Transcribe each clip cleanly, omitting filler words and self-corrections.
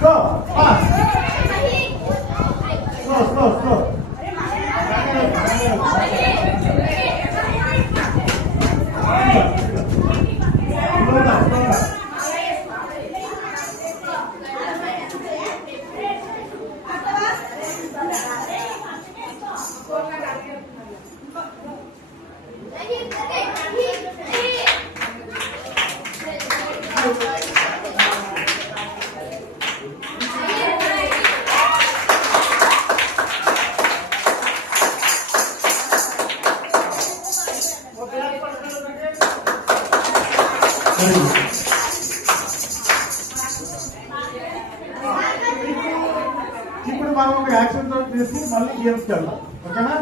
Go. Fast. Slow, slow, slow. ఇప్పుడు మనం ఒక యాక్షన్ సాంగ్ చేసి మళ్ళీ గేమ్స్కి వెళ్దాం. ఓకేనా?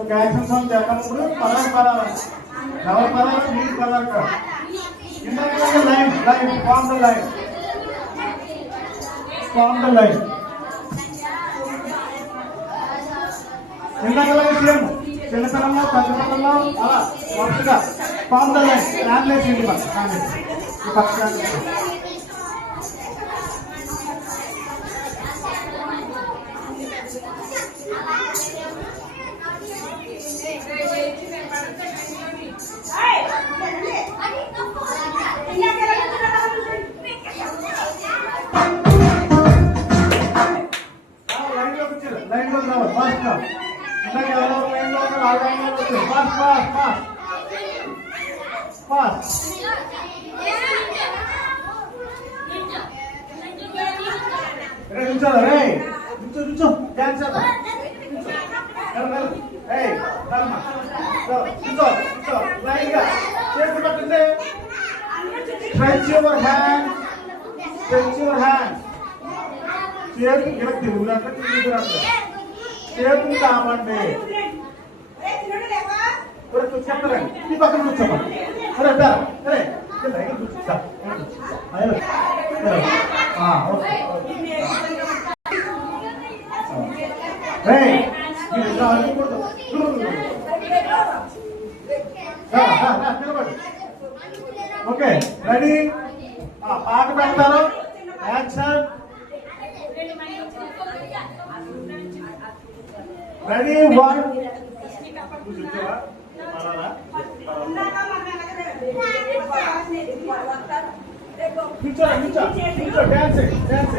ఒక యాక్షన్ సాంగ్ చేద్దామప్పుడు పదాలు పదాలు ఎవరి పదాలు మీరు పదాలు కాదు. ఇందాక line line form the line form the line ఇందాక సేమ్ చిన్నతనంలో పెద్దతనంలో అలా వరుసగా ఫార్మ్ ద లైన్ ట్రాన్స్లేట్ చేయండి. ఈ పక్క లైన్ లో రావాలి ఫాస్ట్ గా. ఇందాక ఎవరో లైన్ లో ఉన్నారు, ఆ లైన్ లో వచ్చారు. Fast fast fast fast. నిల్చోరా రే, నిల్చో నిల్చో డాన్స్ చేద్దాం. లైన్ గా చేతులు పట్టింది. Stretch your hand, stretch your hand. చేతులు ఇలా తిరుగులాంటే తిరుగుతున్నట్లు చేతులు కామండి. చెప్తారండి ఈ పక్కన కూర్చోమండి. సరే సరే లైన్ కూర్చోండి. Okay ready? పాట పెడతారు. Action. Ready? One dance dance.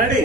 Ready?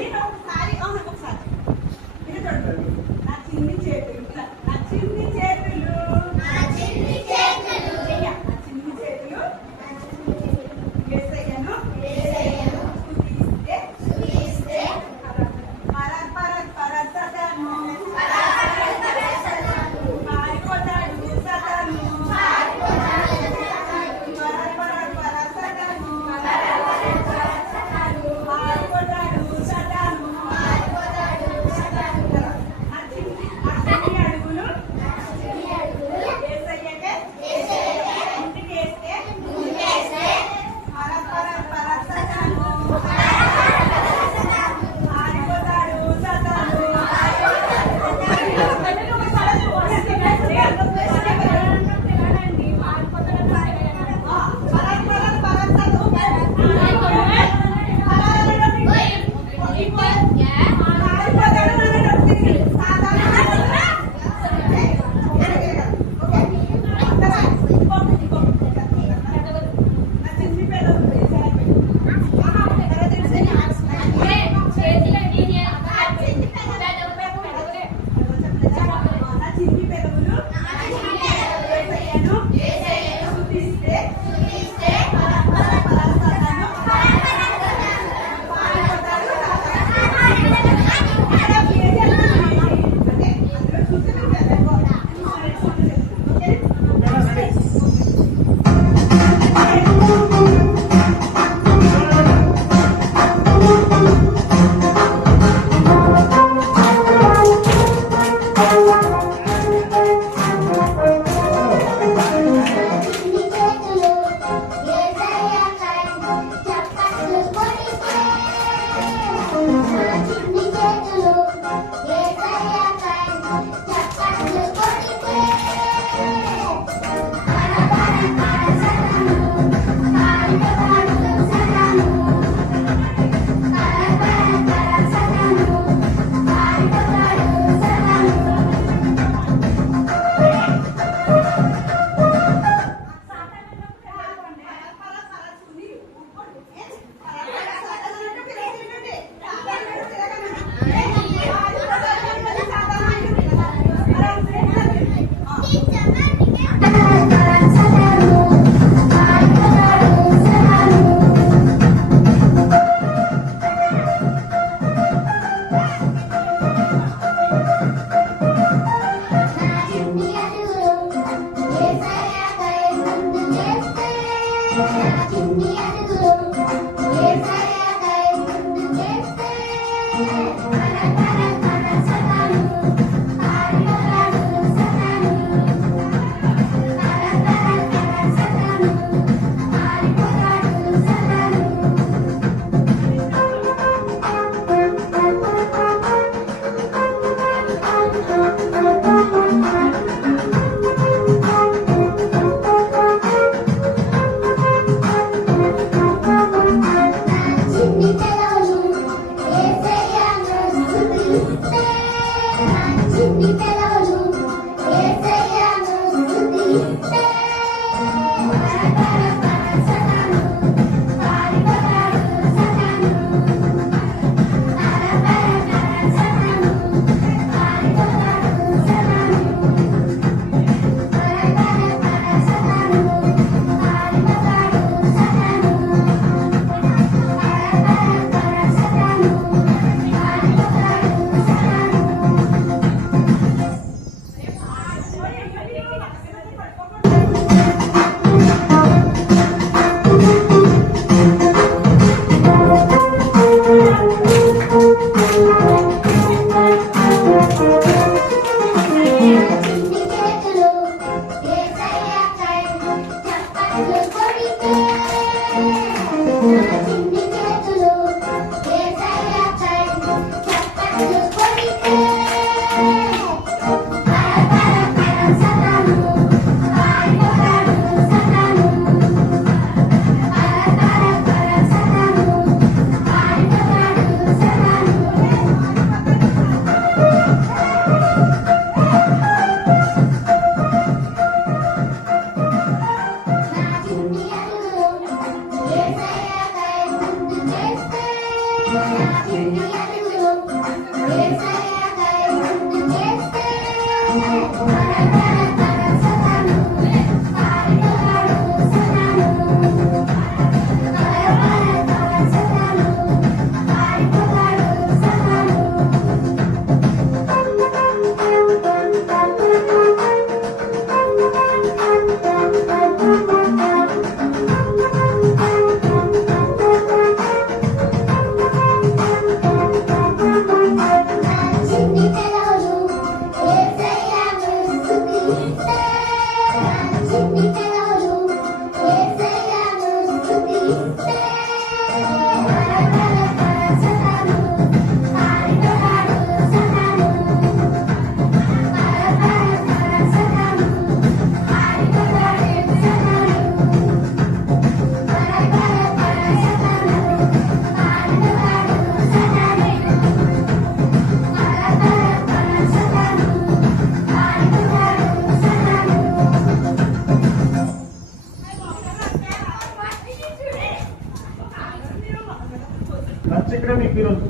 Lunch ఇక్కడ మీకు ఈరోజు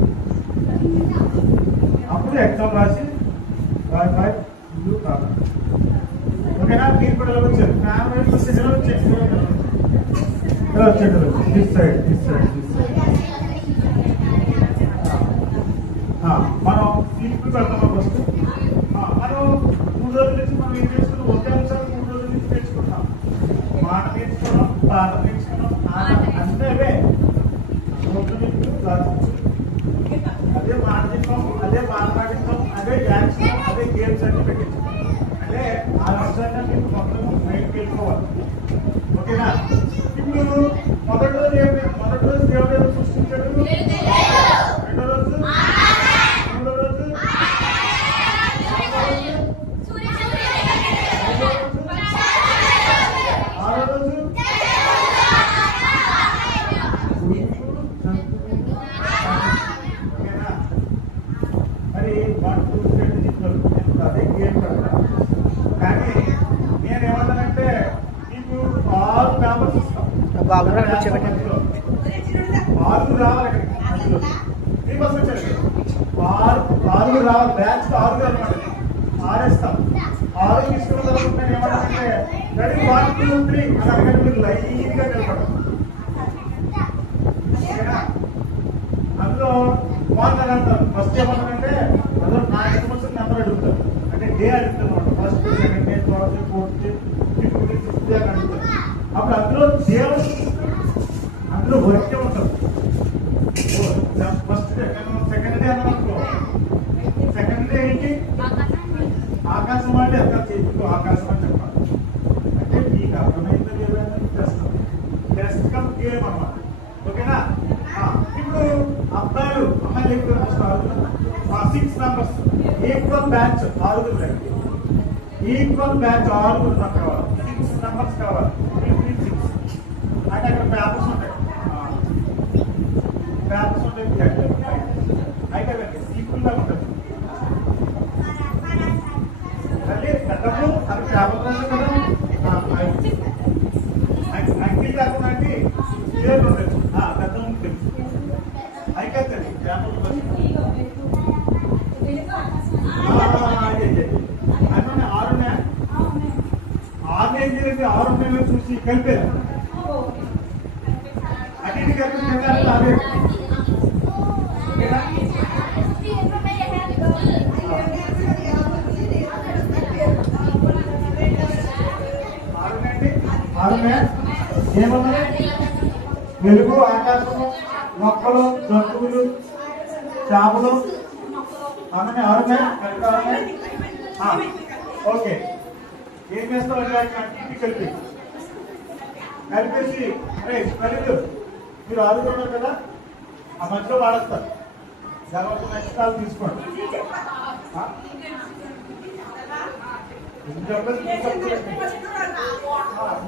అప్పుడు ఎగ్జామ్ రాసి బాయ్ బాయ్ ఇల్లు కాదు. ఓకేనా? మీరు కూడా ఎలా వచ్చారు? ఫ్యామిలీ వచ్చి ఎలా వచ్చారు? ఎలా వచ్చాడు? This side this side this side. మనం సీట్లు పెడతాం ఫస్ట్. మనం 3 రోజుల నుంచి మనం ఏం చేసుకున్నాం? ఒకే అంశాలు 3 రోజుల నుంచి నేర్చుకుంటాం. మాట నేర్చుకున్నాం, పాట నేర్చుకున్నాం, అంటే అదే మాట్లాడతాం, అదే మాట్లాడిస్తాం, అదే డ్యాన్స్, అదే గేమ్స్ అన్ని పెట్టించాం. అంటే ఆ అంశాన్ని మీకు మొత్తం మైండ్కి వెళ్ళిపోవాలి. ఓకేనా? ఇప్పుడు మొదటి రోజు దేవుడు సృష్టించాడు. రెండో రోజు, మూడో రోజు, ఆరో రోజు అదే గేమ్ కదా. కానీ నేనేమన్నానంటే మీకు 6 పేపర్స్ ఇస్తాం. 6 రావాలి ఇక్కడికి. అందులో 3 బస్సు వచ్చారు. 6 రావాలి. బ్యాచ్ 6 అనమాట. 6 ఇస్తాం. 6 తీసుకున్న తర్వాత నేను ఏమన్నానంటే రెడీ 1 2 3 అని అడగండి. మీరు లైన్గా నిలబడతారు. అందులో వాళ్ళు అంటారు. ఫస్ట్ ఏమన్నారంటే అందులో నా ఎక్స్పెన్షన్ నెంబర్ అడుగుతారు. అంటే డే అడుగుతారు. First second day, third day, fourth day, fifth day, sixth day అని అడుగుతారు. అప్పుడు అందులో వర్కే ఉంటుంది. ఫస్ట్ డే సెకండ్ డే అన్నమాట. సెకండ్ డే ఏంటి? ఆకాశం అంటే ఎక్కడ చేతితో ఆకాశం అని చెప్పాలి. అంటే మీకు అర్థమైందో లేదని టెస్ట్ కమ్ గేమ్ అన్నమాట. ఓకేనా? ఇప్పుడు అబ్బాయిలు అమ్మాయిలు ఎక్కువ 6 members equal batch 6 equal batch 6 నాకు కావాలి. 6 మెంబర్స్ కావాలి. 6 అంటే అక్కడ పేపర్స్ ఉంటాయి. పేపర్స్ ఉంటాయి. అయితే ఈక్వల్గా ఉంటుంది. మళ్ళీ పెద్దప్పుడు అది పేపర్ కదా. అంకిల్ కాకుండా అంటే పేరు ఉంటుంది. పెద్ద ఉంటుంది. అయితే పేపర్ అన్నీ 6 ఉన్నాయి. 6 ఏం చేయాలి? 6 ఉన్నాయి చూసి కలిపారు. అన్నింటి కలిపి అదే. ఏమన్నా వెలుగు, ఆకాశము, మొక్కలు, జంతువులు, చేపలు అన్నీ 6 ఓకే. ఏం చేస్తావు? కలిపి కలిపేసి అరే కలిదు మీరు 6 ఉన్నారు కదా, ఆ మధ్యలో వాడేస్తారు. ఎవరు నెక్స్ట్ కాల్ తీసుకోండి.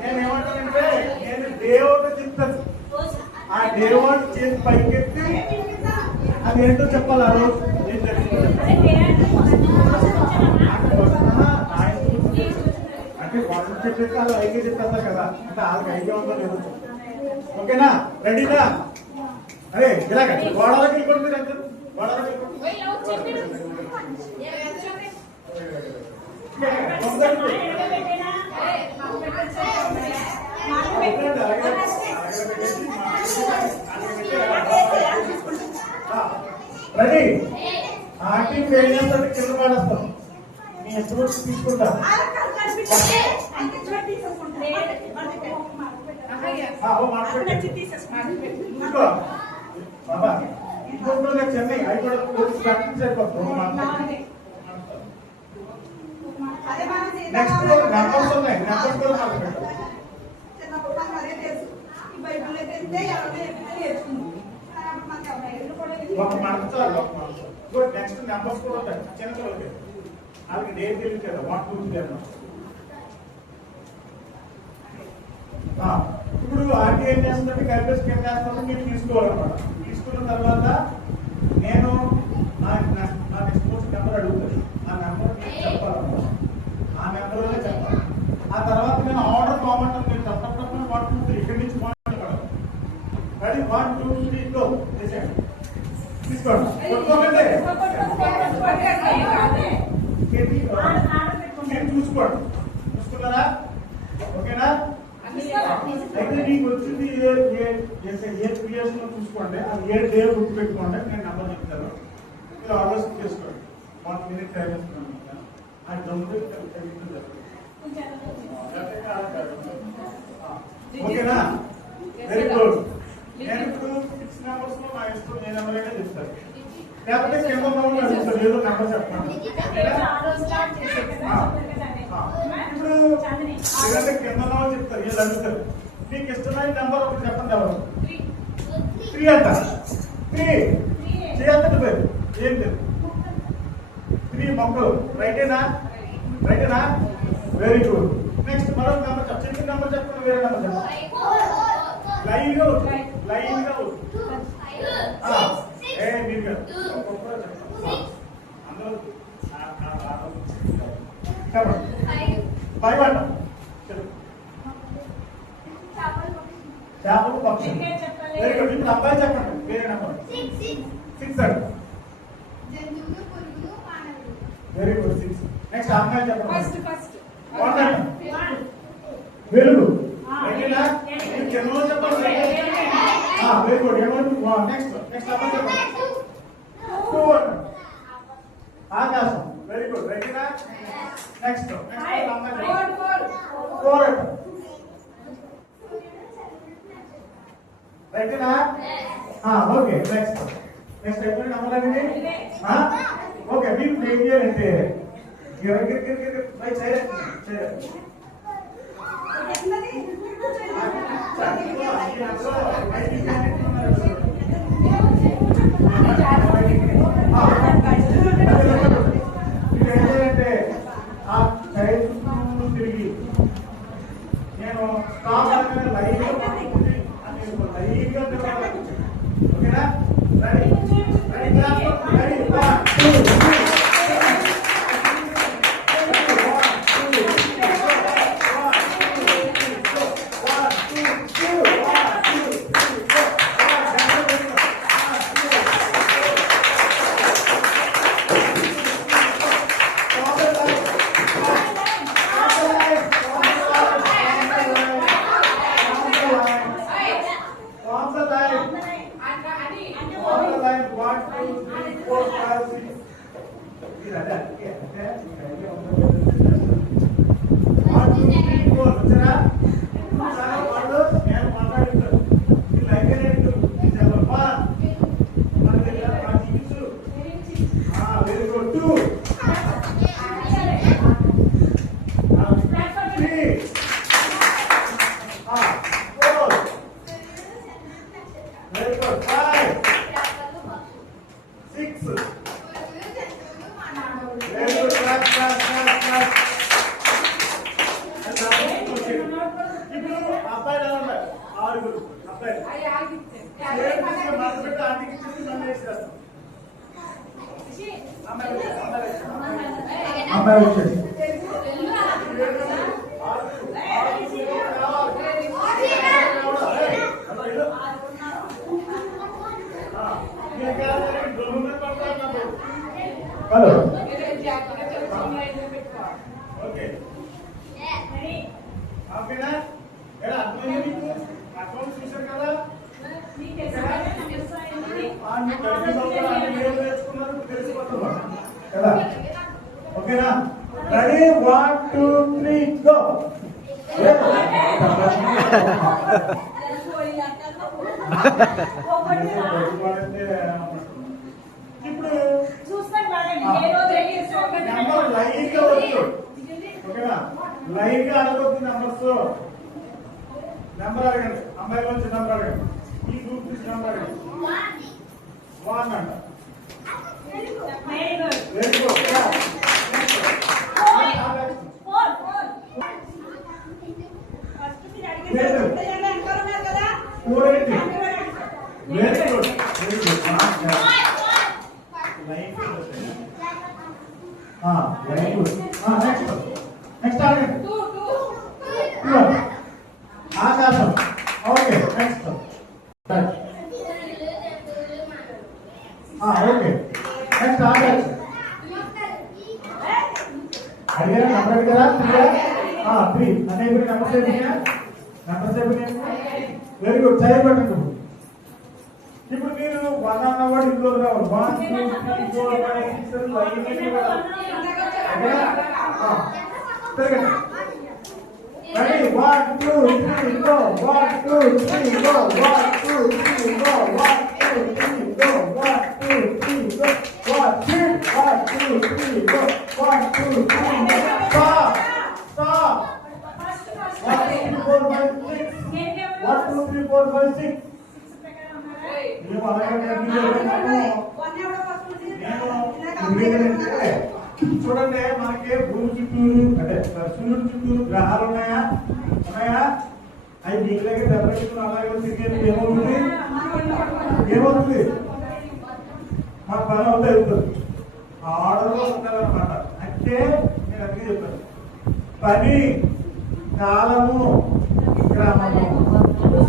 నేనేమంటానంటే నేను దేవుడు చెప్తాను. ఆ దేవుడు చేసి పైకెత్తి అది ఏంటో చెప్పాలి. ఆ రోజు ఏం జరిగింది అంటే వాళ్ళు చెప్పేసి వాళ్ళు ఐక్య చెప్తారు కదా, అంటే వాళ్ళకి ఐక్య ఉందో లేదు. ఓకేనా? రెడీనా? అరే ఇలాగ గోడలకి వెళ్ళిపోండి. మీరు అందరూ గోడలకి రెడీ? ఆంటీ ఏం చేస్తాడు? కింద పడేస్తాం. మీ ఎప్పుడు తీసుకుంటా బాబా ఇంకొక చెన్నై అవి కూడా ప్రాక్టీస్ అయిపోతుంది. నెక్స్ట్ నెంబర్స్ ఉన్నాయి. నెంబర్స్ కూడా నెక్స్ట్ నెంబర్స్ కూడా ఉంటాయి. చిన్నపిల్లలకి వాళ్ళకి డేట్ తెలియదు కదా. 1 2 3 ఇప్పుడు ఆర్టీ ఏం చేస్తుందంటే కలిపేసి ఏం చేస్తుందో మీరు తీసుకోవాలన్నమాట. తీసుకున్న తర్వాత నేను నా నెక్స్ట్ నెంబర్ అడుగుతాను. ఆ నెంబర్ నేను చెప్పాలన్నమాట. ఆ నెంబర్లోనే చెప్పాలి. ఆ తర్వాత నేను ఆర్డర్ కావాలంటే మీరు తప్పకుండా 1 2 3 ఇక్కడి నుంచి మాట్లాడగలరు. రెడీ? 1 2 3 గో. తీసుకోండి. చూసుకోండి. చూసుకున్నారా? ఓకేనా? అయితే నీకు వచ్చింది ఏ క్రియేషన్ చూసుకోండి. అది ఏ డే గుర్తు పెట్టుకోండి. నేను నెంబర్ చెప్తాను. మీరు ఆలోచన చేసుకోండి. 1 minute టైం ఇస్తున్నాను. అది దొంగ ఓకేనా? Very good. నేను ఇప్పుడు 6 నెంబర్స్ లో నా ఇష్టం ఏ నెంబర్ అయినా చెప్తాను. లేకపోతే కింద అడుగుతాను. ఏదో నెంబర్ చెప్పండి. ఇప్పుడు ఏదంటే కింద చెప్తారు. ఏది అడుగుతారు. మీకు ఇష్టమైన నెంబర్ ఒకటి చెప్పండి. ఎవరు 3 అంట? 3 చేయండి. పేరు ఏం లేదు. 3 మొక్కలు. రైటేనా? రైటేనా? Very good. నెక్స్ట్ మరొక నెంబర్ చెప్పండి. నెంబర్ చెప్పండి. వేరే నెంబర్ చెప్పండి. లైన్ గా లైన్ గా మీరు అందరూ చెప్పండి. 5 అంట. చేపలు పక్షి. Very good. ఇప్పుడు అబ్బాయి చెప్పండి. వేరే నెంబర్ 6 అంట. Very good. 6. నెక్స్ట్ అమ్మాయి చెప్పండి. 1 అంట. వెలుగు. చెప్పండి. Very good. నెక్స్ట్ నెక్స్ట్ అమ్మాయి చెప్పండి. 2 అంట. ఆకాశం. Very good. రైటేనా? నెక్స్ట్ నెక్స్ట్ అమ్మాయి 4 అంట. రైటేనా? ఓకే. నెక్స్ట్ నెక్స్ట్ అయిపోయిన నెంబర్ అనేది ఓకే. మీకు ఏం చేయాలంటే ఏంటంటే ఆ చైర్ తిరిగి నేను స్టాప్ లైవ్ ఓకేనా? Ready? Ready? Very good. 5, 6, Very good. Clap, clap, clap, clap. ఇప్పుడు అబ్బాయిలు ఎలా ఉన్నారు? ఆరుగురు అబ్బాయిలు. మనసు ఆంటీకి ఇచ్చేసి నన్ను వేసేస్తాం. అమ్మాయి వచ్చేసి హలో ఓకే ఓకేనా ఎలా అర్థమైంది మీకు అకౌంట్ చూసారు కదా కదా ఓకేనా రెడీ 1 2 3 గో ఇప్పుడు నెంబర్ లైన్ గా వచ్చు ఓకేనా లైన్ గా అడగొద్దు నెంబర్స్ నెంబర్ అడగండి అమ్మాయిల నుంచి నెంబర్ అడగండి ఈ గ్రూప్ నుంచి నెంబర్ అడగండి 1 అంట వెరీ గుడ్ నెక్స్ట్ ఆగండి ఆకాశం ఓకే నెక్స్ట్ ఓకే నెక్స్ట్ ఆకాశం అడిగారా నెంబర్ అడిగారా 3 అనే నెంబర్ చెప్పినా నెంబర్ చెప్పినా వెరీ గుడ్ చదివి పెట్టండి ఇప్పుడు మీరు 1 అన్నవాడు ఇంట్లో రావాలి 1 2 3 4 5 6 7 8 Ready? 1 2 3 go 1 2 3 go 1 2 3 go 1 2 3 go 1 2 3 go 1 2 3 go 1 2 3 go stop stop 1 2 3 4 5 6 1 2 3 4 5 6 నేను అలాగే చూడండి మనకి భూమి చుట్టూరు అంటే సూర్యుడు చుట్టూరు గ్రహాలు ఉన్నాయా ఉన్నాయా అవి మీకు దగ్గర దెబ్బతింటున్న అలాగే తిరిగేది ఏమవుతుంది ఏమవుతుంది మన పని అవుతా వెళ్తుంది ఆర్డర్లో ఉండాలన్నమాట అంటే నేను అందుకే చెప్పాను పని కాలము క్రమము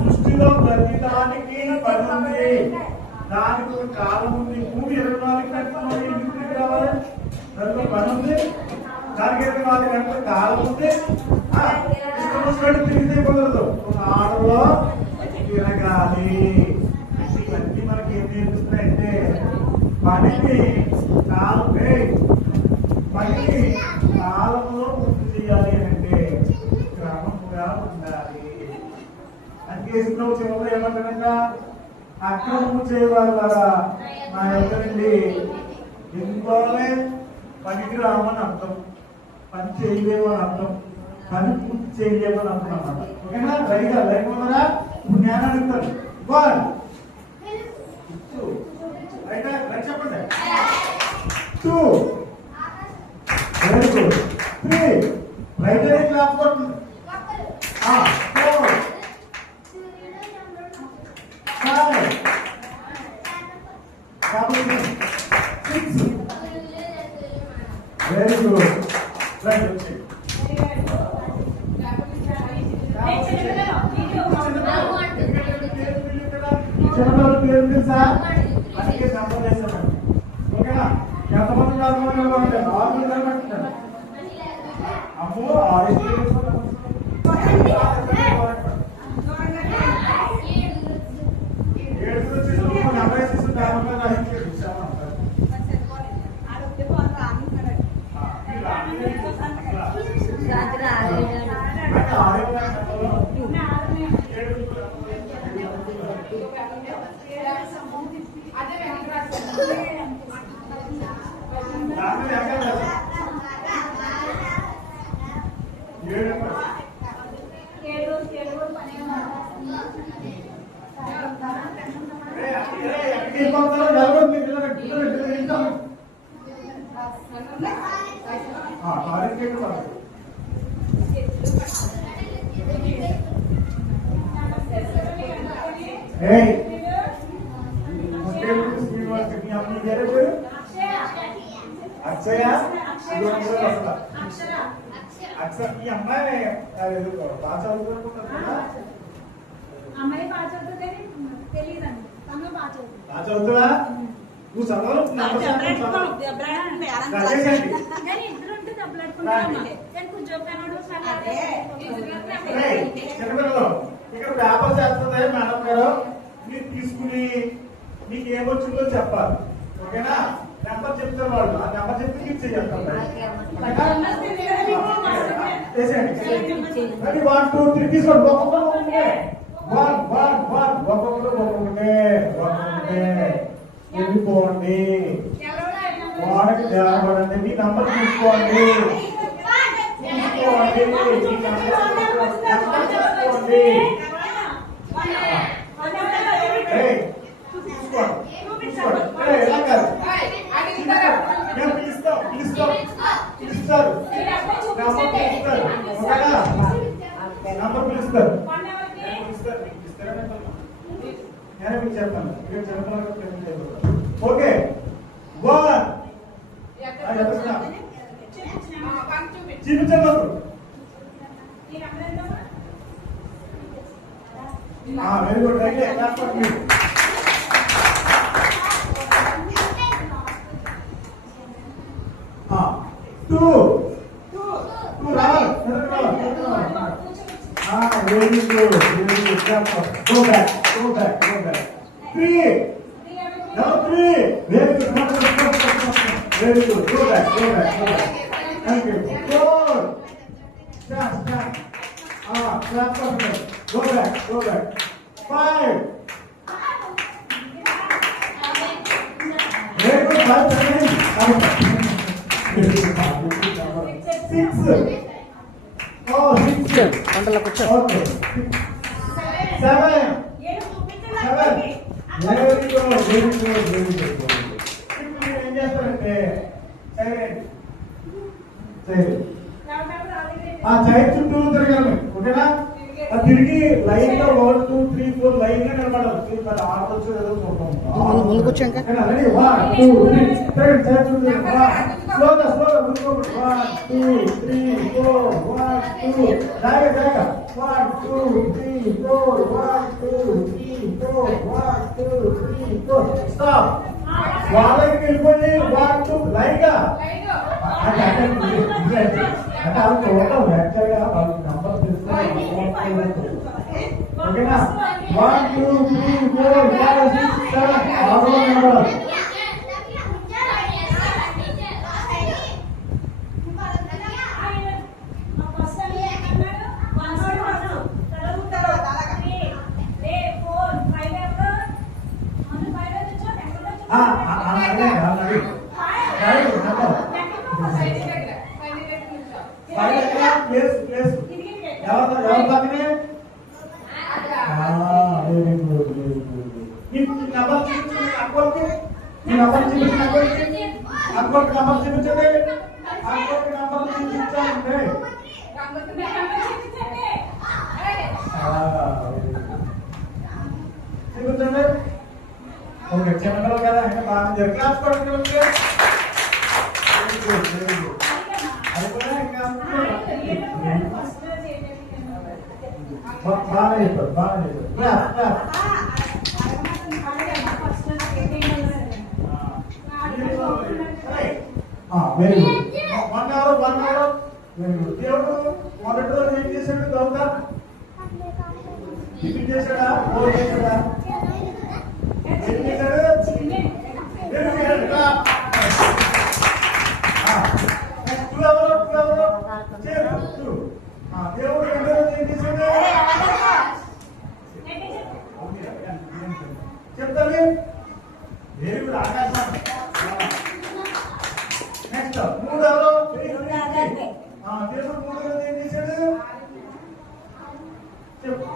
సృష్టిలో ప్రతిదానికి పని ఉంది దానికి ఒక కాలం ఉంది భూమి 24 గంటలు ఎందుకు కావాలి దాంట్లో పని ఉంది దానికి 24 గంటల కాలం ఉంది తిరిగితే కుదరదు ఒక ఆటలో తిరగాలి ఇవన్నీ మనకి ఏం నేర్పిస్తున్నాయంటే పనికి కాలం పనికి కాలంలో పూర్తి చేయాలి అంటే క్రమంగా ఉండాలి అందుకే చివరిలో ఏమంటారంట అక్రమము చేయవాళ్ళరా నా ఎవరండి ఇంట్లోనే పనికి రామని అర్థం పని చేయలేమని అర్థం పని పూర్తి చేయలేమని అర్థం అన్నమాట ఓకేనా రైగా లేకుండా ఇప్పుడు నేను అడుగుతాను 1 2 చెప్పండి 2 వెరీ గుడ్ 3 రైట్ క్లాప్ కొట్టండి 4 5 6 వెరీ గుడ్ రైట్ వచ్చి చిన్నపిల్లల పేరు తెలుసా అందుకే సంపద చేస్తాను ఓకేనా ఎంతమంది అమ్మో 6 7 టాయిలెట్ కేక్ కాదు. ఏయ్ శ్రీనివాస్ మీ అమ్మ పేరు పేరు అక్షయ. అక్షర ఈ అమ్మాయి బాగా చదువుకుంటున్నా. అమ్మాయి బాగా చదువుతుంది తెలియదండి. తను బాగా చదువుతుంది. బాగా చదువుతుందా? నువ్వు చదవాలి. ఇక్కడ పేపర్ చేస్తుంది మేడం గారు. మీరు తీసుకుని మీకు ఏమొచ్చిందో చెప్పాలి. ఓకేనా? నెంబర్ చెప్తారు వాళ్ళు. ఆ నెంబర్ చెప్తే మీరు చెప్తారు. 1 2 3 తీసుకోండి. ఒక్కొక్కటే వెళ్ళిపోండి. వాడికి జరగబడండి. మీ నంబర్ తీసుకోండి. పిలుస్తారు. నంబర్ పిలుస్తారు. నేను మీకు చెప్తాను. మీరు చెప్తాను. ఓకే చూపించండి. Very good. టూ రావాలి. Very good. Go back. 3. Now 3. Very good. Very good. Go back. Thank you. 4. Stop. Clap. Go back. 5. Very good. 5 seconds. 6. Oh, 6. పంటలకు వచ్చా. Okay. 7. Very good. ఇప్పుడు ఏం చేస్తారంటే చైర్ చుట్టూ తిరగాలి. ఓకేనా? తిరిగి లైన్ లో 1 2 3 4 లైన్ గా నిలబడాలి. ఆడవచ్చు ఏదో చూద్దాం. ముందు కూర్చోండి. రెడీ 1 2 3 చైర్ చుట్టూ స్లోగా 1 2 3 4 1 2 జాగా 1 2 3 4 1 2 3 4 1 2 3 4 స్టాప్. వాళ్ళకి వెళ్ళిపోయి 1 2 లైన్ గా అంటే వాళ్ళు చూడటం యాక్చువల్గా వాళ్ళకి నంబర్ తీసుకొని ఓకేనా? 1 2 3 4 5 6 7 ఆరో నెంబర్. ఎవరి పక్కనే నంబర్ చూపించండి. అక్కడికి నంబర్ చూపించండి. అక్కడికి నంబర్ చూపించండి. అక్కడికి నంబర్ చూపించండి. చూపించండి. ఓకే చిన్నపిల్లలు కదా ఇంకా బాగా క్లాస్ పడుతుంది. అది కూడా ఇంకా బాగా చెప్పారు. Very good. 1 hour very good. దేవుడు మొదటి రోజు ఏం చేశాడు? దొంగ టిఫిన్ చేశాడా? భోజనం చేశాడా? ఏం చేశాడు? దేవుడు రెండో రోజు ఏం చేశాడు? చెప్తాను. Very good. ఆకాశం. నెక్స్ట్ 3 ఎవరు? దేవుడు 3 రోజు ఏం చేశాడు? చెప్పు.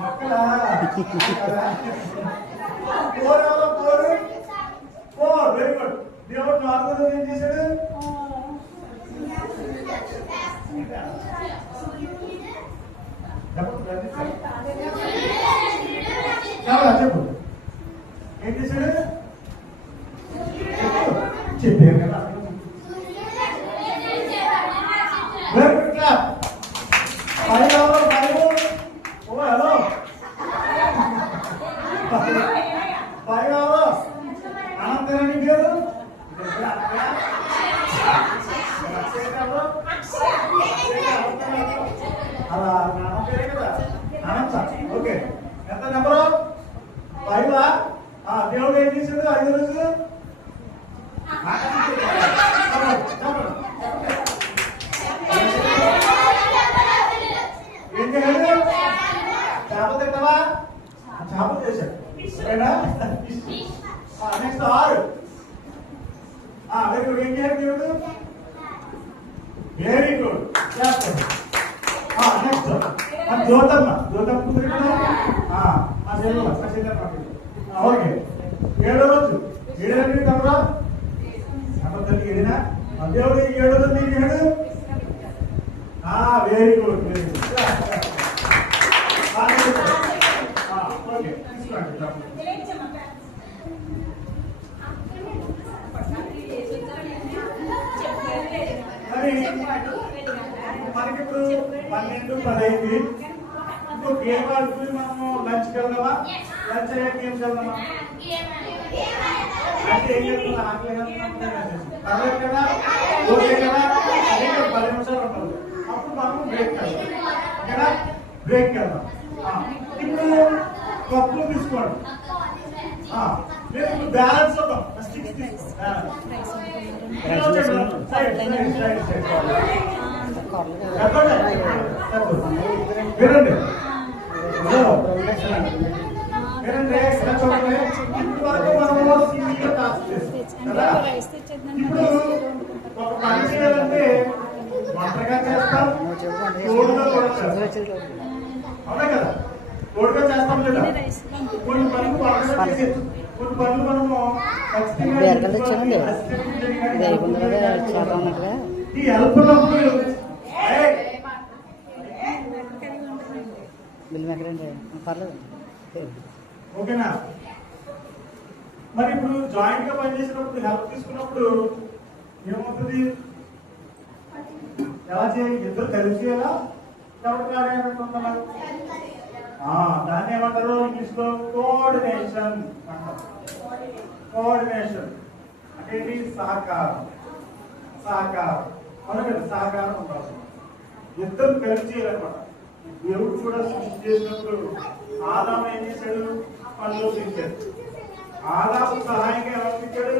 మొక్కలా ఫోర్ ఎవరో ఫోర్ వెరీ గుడ్. దేవుడు నాలుగో రోజు ఏం చేశాడు? చెప్పు ఏం చేశాడు? చెప్పారు కదా. Very good clap. ఫైవ్ ఎవరో ఫైవ్. ఓ హలో ఫైవ్ ఎవరో అనంతరాన్ని పేరు అలా నాన్న పేరే కదా అనంత. ఓకే ఎంత నెంబరు? ఫైవ్. దేవుడు ఏం చేశాడు 5 రోజులు? ఏం చేయాలి? చేప తింటావా? చేప చేశాడు. నెక్స్ట్ 6. Very good. ఏం చేయాలి దేవుడు? Very good. Next Jyothamma. Jyothamma కుదిరి కదా. ఓకే 7వ రోజు. 7 కమరా తల్లి 7. దేవుడు 7 రోజు ఏం చేశాడు? Very good. Very good. Okay మనకి ఇప్పుడు 12-10 అయింది. ఇంకో గేమ్ ఆడుకుని మనము లంచ్కి వెళ్దామా? లంచ్ అయ్యే గేమ్స్ వెళ్దామా? అంటే ఏం చేస్తున్నా? ఆకలి పర్లేదు కదా. ఓకే కదా. అదే 10 నిమిషాలు ఉంటుంది. అప్పుడు మనం బ్రేక్ వెళ్దాం. ఓకేనా? బ్రేక్ వెళ్దాం. ఇప్పుడు కప్పులు తీసుకోండి. లేదు బ్యాలెన్స్ అవుతాం. స్టిక్స్ వినండి వినండి. చూడండి ఇంతవరకు మనము సింగిల్ టాస్క్ చేస్తాం కదా. ఇప్పుడు ఒక పని చేయాలంటే ఒంటరిగా చేస్తాం, తోడుగా కూడా చేస్తాం. అవునా కదా? తోడుగా చేస్తాం లేదా? కొన్ని పనులు ఒంటరిగా చేసేది, కొన్ని పనులు మనము ఖచ్చితంగా ఈ హెల్ప్ ఉన్నప్పుడు ఓకేనా? మరి ఇప్పుడు జాయింట్ గా పనిచేసినప్పుడు హెల్ప్ తీసుకున్నప్పుడు ఏమవుతుంది? ఎలా చేయాలి? ఇద్దరు కలిసి చేయాలా? ఎవరు కార్యాలనుకుంటున్నారు? దాన్ని ఏమంటారు ఇంగ్లీష్ లో? కోఆర్డినేషన్ అంటారు. కోఆర్డినేషన్ అంటే సహకారం. సహకారం మనకి సహకారం ఉండాలి. ఇద్దరు కలిసి చేయాలన్నమాట. దేవుడు కూడా సృష్టి చేసినప్పుడు ఆదాము ఏం చేశాడు? పనులు చేశాడు. ఆదాము సహాయంగా ఎలా ఇచ్చాడు?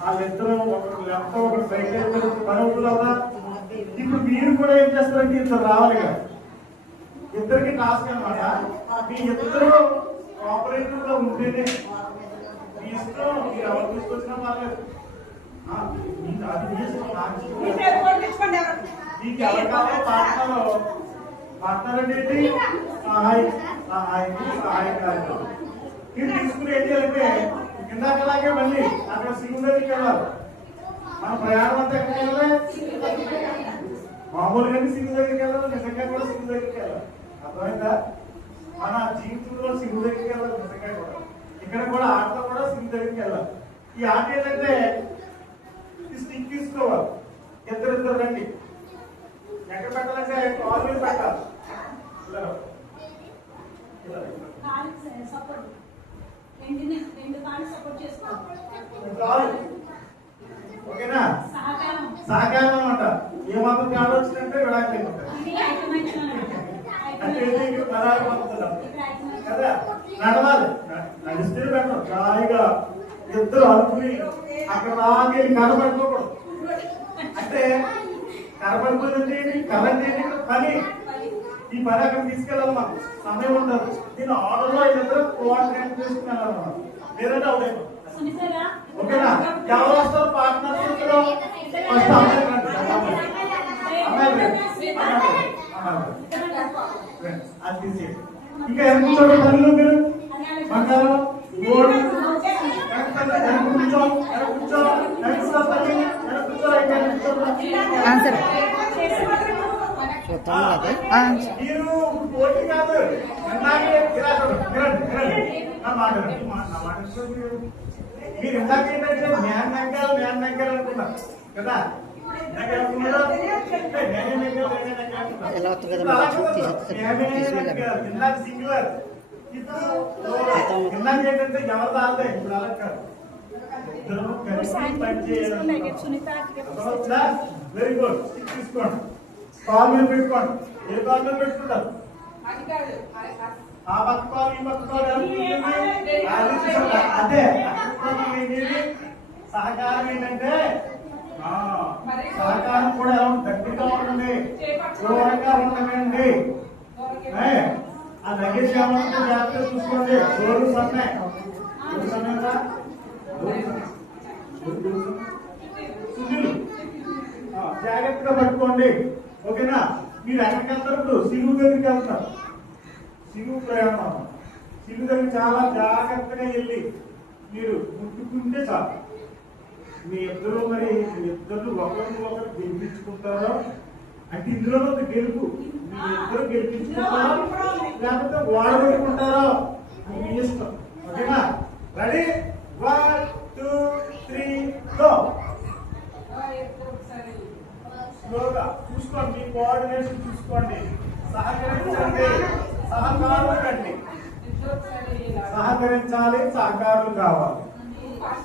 వాళ్ళిద్దరూ ఒకరు లెఫ్ట్ ఒకరు రైట్ వెళ్తారు. పని అవుతుంది కదా. ఇప్పుడు మీరు కూడా ఏం చేస్తారంటే ఇద్దరు రావాలి కదా. ఇద్దరికి టాస్క్ అనమాట. మీ ఇద్దరు కోఆపరేటివ్ గా ఉంటేనే మీ ఇష్టం. మీరు ఎవరు తీసుకొచ్చినా పర్లేదు. మీకు ఎవరు కావాలో పార్ట్నర్ అంటే సహాయకారి. మీరు తీసుకుని ఏం చేయాలంటే ఇందాకలాగే మళ్ళీ అక్కడ సింగు దగ్గరికి వెళ్ళాలి. మన ప్రయాణం అంతా ఎక్కడికి వెళ్ళాలి? మామూలుగానే సింగు దగ్గరికి వెళ్ళాలి, నిజంగా కూడా సింగు దగ్గరికి వెళ్ళాలి. అర్థమైందా? మన జీవితంలో సింగు దగ్గరికి వెళ్ళాలి నిజంగా కూడా. ఇక్కడ కూడా ఆటలో కూడా సింగు దగ్గరికి వెళ్ళాలి. ఈ ఆట ఏంటంటే స్టిక్ తీసుకోవాలి. ఇద్దరు రండి. ఎక్కడ పెట్టాలంటే కాల్ మీద పెట్టాలి. ఓకేనా? సహకారం అన్నమాట. ఏమాత్రం తేడా వచ్చిందంటే విడాకులు అంటే కదా. నడవాలి. నడిస్తే పెట్టడం హాయిగా ఇద్దరు అనుకుని అక్కడ రాగి కనబడుకోకూడదు. అంటే కనబడిపోయింది కరెంట్ ఏంటి పని. ఈ పని అక్కడ తీసుకెళ్ళాలి. మాకు సమయం ఉండదు. నేను ఆర్డర్లో ఇద్దరు కోఆర్డినేట్ చేసుకుని వెళ్ళాలన్నమాట. లేదంటే అవుతాయి. ఓకేనా? ఎవరు వస్తారు పార్ట్నర్స్? ఫస్ట్ అమ్మాయి అది తీసేయండి. ఇంకా ఎంత కూర్చోండి తల్లు మీరు బంగారం గోల్డ్ మీరు పోటీ కాదు మీరు ఇందాక ఏంటంటే జ్ఞాన నగ్గాలు అనుకున్నారు కదా సింగులర్ ఇందాక ఏంటంటే ఎవరు రాలే ఇప్పుడు అలా కాదు వెరీ గుడ్ తీసుకోండి కాల్ మీద పెట్టుకోండి ఏ కాల్ మీద పెట్టుకుంటారు ఆ పక్క కాల్ ఈ పక్క కాల్ అదే సహకారం ఏంటంటే సహకారం కూడా ఎలా గట్టిగా ఉంటుంది దూరంగా ఉండకండి ఆ లగేజ్ ఏమంటే జాగ్రత్తగా చూసుకోండి డోర్లు సన్నాయి జాగ్రత్తగా పట్టుకోండి ఓకేనా మీరు ఎక్కడికి వెళ్తారు సిలువు దగ్గరికి వెళ్తారు సిలువు ప్రయాణం సిలువు దగ్గర చాలా జాగ్రత్తగా వెళ్ళి మీరు ముట్టుకుంటే చాలు మీ ఇద్దరు మరి మీ ఇద్దరు ఒకరికి ఒకరు గెలిపించుకుంటారో అంటే ఇందులో ఒక గెలుపు మీ ఇద్దరు గెలిపించుకుంటారో లేకపోతే వాడబెట్టుకుంటారో మీ ఇష్టం ఓకేనా రెడీ 1 2 3 గో స్లోగా చూసుకోండి మీ కోఆర్డినేషన్ చూసుకోండి సహకరించండి సహకారులు కండి సహకరించాలి సహకారులు కావాలి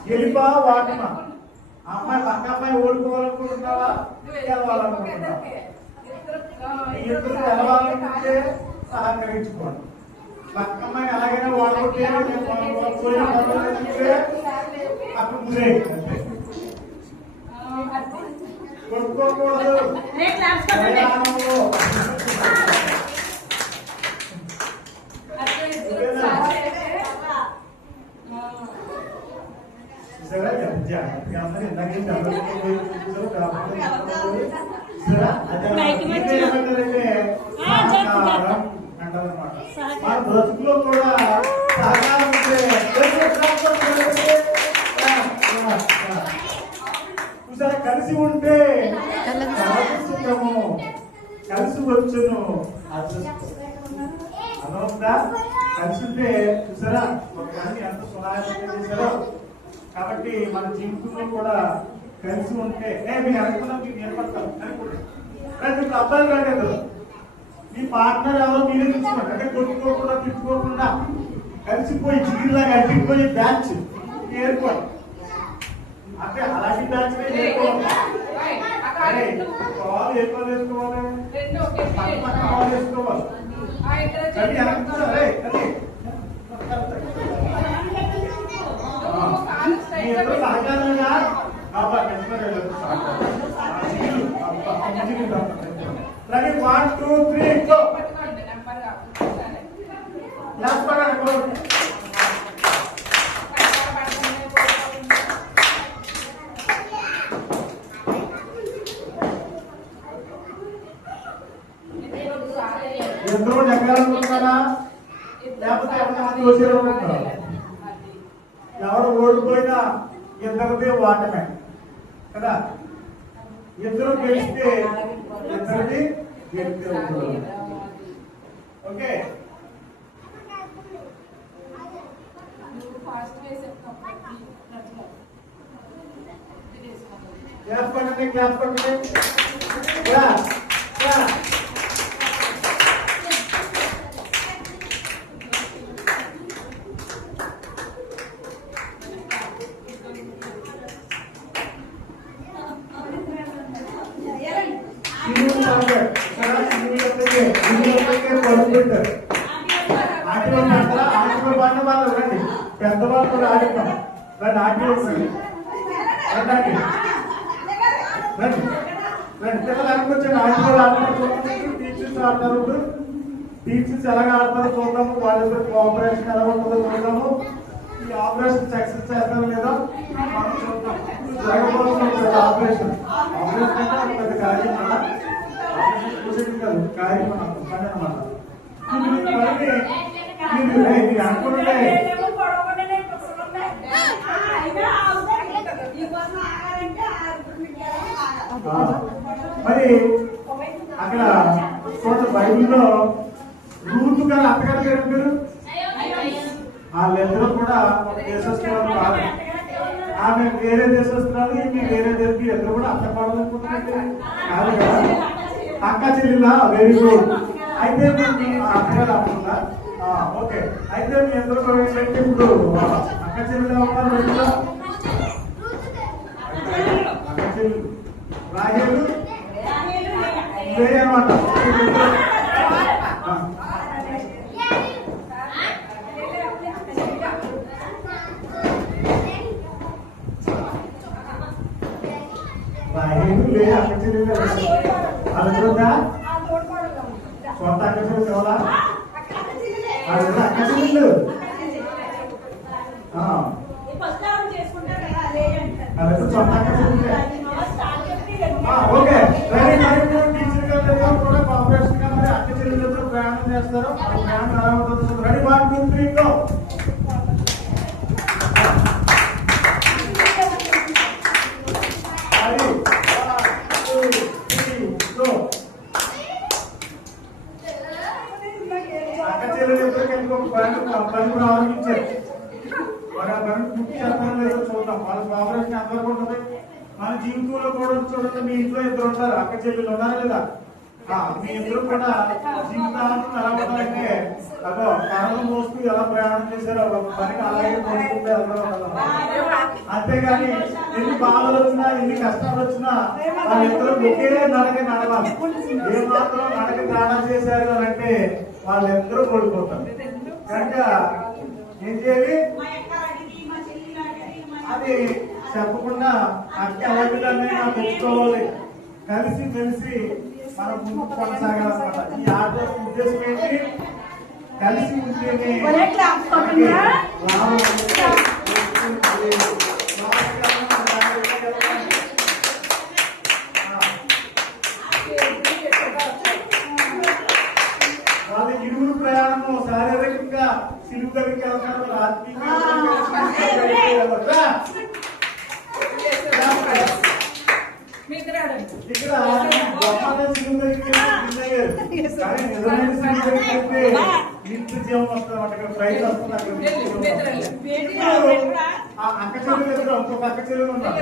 గెలిపా వాటమా అమ్మాయి పక్క అమ్మాయి ఓడిపోవాలనుకుంటున్నావా గెలవాలనుకుంటున్నావా ఇద్దరు గెలవాలనుకుంటే సహకరించుకోండి పక్క అమ్మాయి అలాగైనా వాడుకుంటే అక్కడ మురే కొట్టుకోకూడదు మన బ్రతుకులో కూడా సహకారం చూసారా కలిసి ఉంటే సుఖము కలిసి వచ్చును అనవుతా కలిసి ఉంటే చూసారా ఒక పని ఎంత సునాయాసంగా చేశారో కాబట్టి మన జీవితంలో కూడా కలిసి ఉంటే మీరు అనుకున్నా మీకు ఏర్పడతారు అనుకుంటారు ఇప్పుడు అబ్బాయిలు రాలేదు మీ పార్ట్నర్ ఎవరో మీరే చూసుకోండి అంటే కొట్టుకోకుండా తిట్టుకోకుండా కలిసిపోయి జిగిరిలాగా అడ్డిపోయి బ్యాచ్ ఏర్పడి అంటే అలాంటి బ్యాచ్ ఏర్కోవాలి కాల్ ఏ కాల్ వేసుకోవాలి పక్క కాల్ వేసుకోవాలి అది అనుకుంటారే సహకారంగా రెడీ 1 2 3 గో లాస్ట్ పడండి ఇద్దరు నెగ్గాలనుకుంటున్నారా లేకపోతే ఎవరు ఎవరు ఓడిపోయినా ఇద్దరిదే వాటమే కదా ఇద్దరు గెలిస్తే ఇద్దరిది గెలిస్తే ఓకే క్లాస్ పడండి పెద్దవాళ్ళు కూడా ఆడుతాం రండి ఆటలు రండి పిల్లలు అనుకొచ్చాను ఆటలు ఆడుతారు టీచర్స్ ఆడతారు టీచర్స్ ఎలాగ ఆడతారో చూద్దాము వాళ్ళిద్దరు కోఆపరేషన్ ఎలా ఉంటుందో చూద్దాము ఈ ఆపరేషన్ సక్సెస్ చేస్తారో లేదో మనం చూద్దాం జరగబోతుంది ఆపరేషన్ ఆపరేషన్ అంటే పెద్ద కార్యం ఆపరేషన్ కాదు కార్యం పని అనమాట అనుకుంటే మరి అక్కడ చూడండి బైబిల్లో రూతు గారు అత్తగారు పేరు పేరు వాళ్ళిద్దరూ కూడా ఒక దేశస్తురాలు కాదు. ఆమె వేరే దేశస్తురాలు, ఈమె వేరే దేశం. ఇద్దరు కూడా అత్త కావాలనుకుంటున్నట్టు కాదు కదా. అక్క చెల్లిలా వెరీ గుడ్. అయితే అత్తగారు అప్పుడుందా? ఓకే. అయితే మీ ఇద్దరు ఇప్పుడు అక్క చెల్లిలా ఉన్నారు. అక్క చెల్లి రాజేలు వేరే అనమాట. రాజేలు లే అక్క చెల్లి అలా సొంత అక్క చెల్లి కావాలా? అక్క చెల్లెలు అదే సొంత అక్క చెల్లి. ఓకే. కూడా కాంపిటీషన్ గా మరి అక్క చెల్లెలతో ప్రయాణం చేస్తారు. ప్రయాణం ఎలా ఉంటుంది? Ready 1 2 3 go. అక్క చెల్లెలు కలిపి ఒక పనులు ఆరంభించారు. మరి ఆ పనులు పూర్తి చేస్తారో లేదో చూద్దాం. వాళ్ళ కాంపిటీషన్ ఎంతవరకు ఉంటుంది? మన జీవితంలో కూడా చూడండి, మీ ఇంట్లో ఇద్దరు ఉంటారు, అక్క చెల్లెలు ఉన్నారా లేదా? మీ ఇద్దరు కూడా జీవితాంతం ఎలా ఉండాలంటే అదో కర్రలు మోస్తూ ఎలా ప్రయాణం చేశారో ఒక పనికి అలాగే మోసుకుంటే అంతేగాని ఎన్ని బాధలు వచ్చినా ఎన్ని కష్టాలు వచ్చినా వాళ్ళిద్దరు ఒకే నడక నడవాలి. ఏ మాత్రం నడక తేడా చేశారు అని అంటే వాళ్ళిద్దరూ కోల్పోతారు. కనుక ఏం చేయాలి? అది చెప్పకుండా అక్క అలాంటిదాన్ని మనం తెచ్చుకోవాలి. కలిసి కలిసి మనం ముందుకు కొనసాగాలన్నమాట. ఈ ఆట ఉద్దేశం ఏంటి? కలిసి ఉంటేనే వాళ్ళ ఇరువురు ప్రయాణము శారీరకంగా సిలువు దగ్గరికి వెళ్తారు, ఆత్మీయంగా ఇక్కడ సిలువు దగ్గరికి కానీ నిజమైన సిలువు దగ్గరికి నిత్య జీవం వస్తామంట. ప్రైజ్ వస్తుంది. అక్క చెల్లెలు ఎదురు ఇంకొక అక్క చెల్లెలు ఉన్నారు.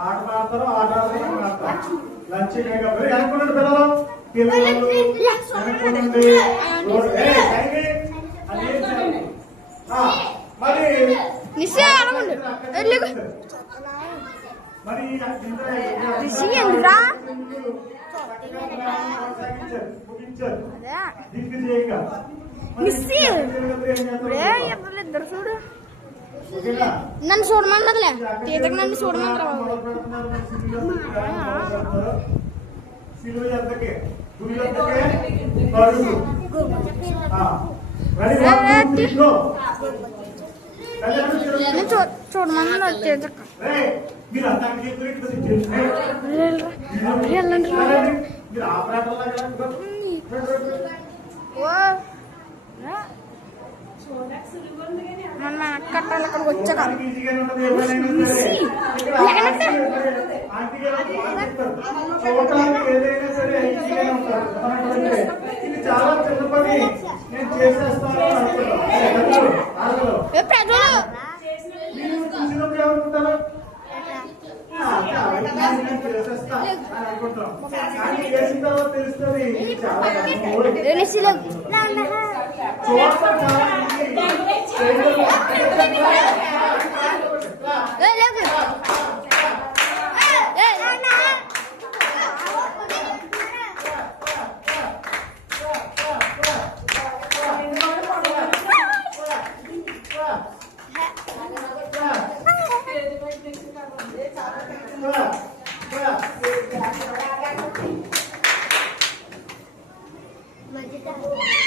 ఆట ఆడతారు, ఆట ఆడతారు. లంచ్ అనుకున్నాడు పిల్లలు మరి చూడు నన్ను చూడమన్నదిలే తీతకు నన్ను చూడమన్నారు. చూడమన్నారు తీతకు. మన కట్టాలి అక్కడికి వచ్చాక చాలా చిన్న పని నేను చేసేస్తాను చూసినప్పుడు ఏమనుకుంటారు? చేసేస్తా అని అనుకుంటాం. కానీ చేసిన తర్వాత తెలుస్తుంది చాలా చూడటం చాలా Magita.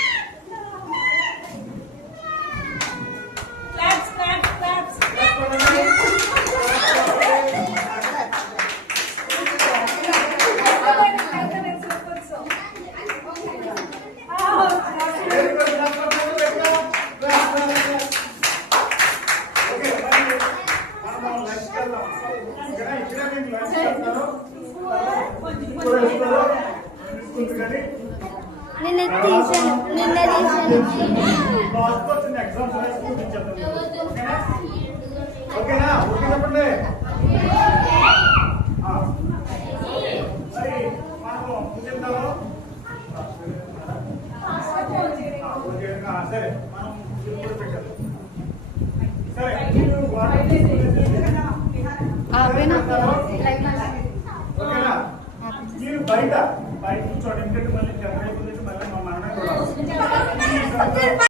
లాస్ట్ వచ్చింది ఎగ్జామ్స్ రాసి చూపించేద్దాం. ఓకేనా? ఓకేనా? ఓకే చెప్పండి. మరి మనము ముగిందాము. సరే మనం ఇప్పుడు పెట్టాలి. సరే ఓకేనా? మీరు బయట కూర్చోండి. ఎందుకంటే మళ్ళీ